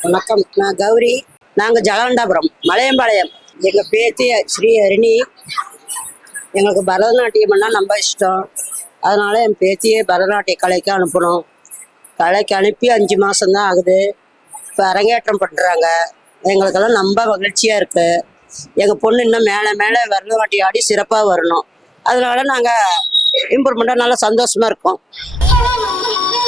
வணக்கம். நான் கௌரி. நாங்கள் ஜலகண்டாபுரம் மலையம்பாளையம். எங்கள் பேத்தி ஸ்ரீ ஹரிணி. எங்களுக்கு பரதநாட்டியம்னா ரொம்ப இஷ்டம். அதனால என் பேத்தியே பரதநாட்டிய கலைக்கு அனுப்பணும். கலைக்கு அனுப்பி அஞ்சு மாதம்தான் ஆகுது. இப்போ அரங்கேற்றம் பண்ணுறாங்க எங்களுக்கெல்லாம் ரொம்ப மகிழ்ச்சியாக இருக்குது எங்கள் பொண்ணு இன்னும் மேலே மேலே பரதநாட்டியம் ஆடி சிறப்பாக வரணும். அதனால நாங்கள் இம்ப்ரூவ்மெண்ட்டாக நல்லா சந்தோஷமாக இருக்கோம்.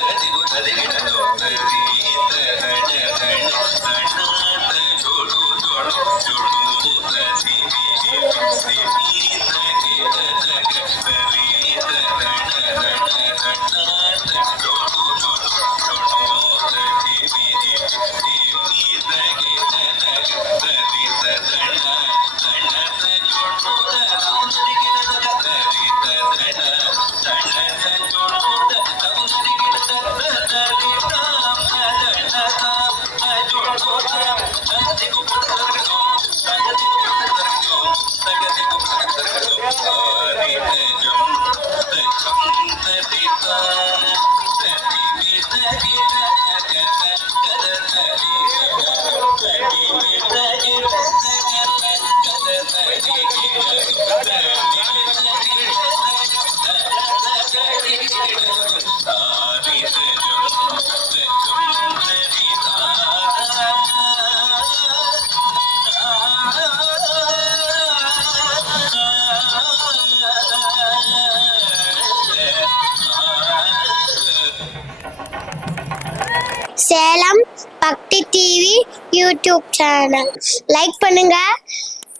அழகு உடலில் நோக்கு வீத்த Salem Bhakti TV YouTube channel. Like பண்ணுங்க.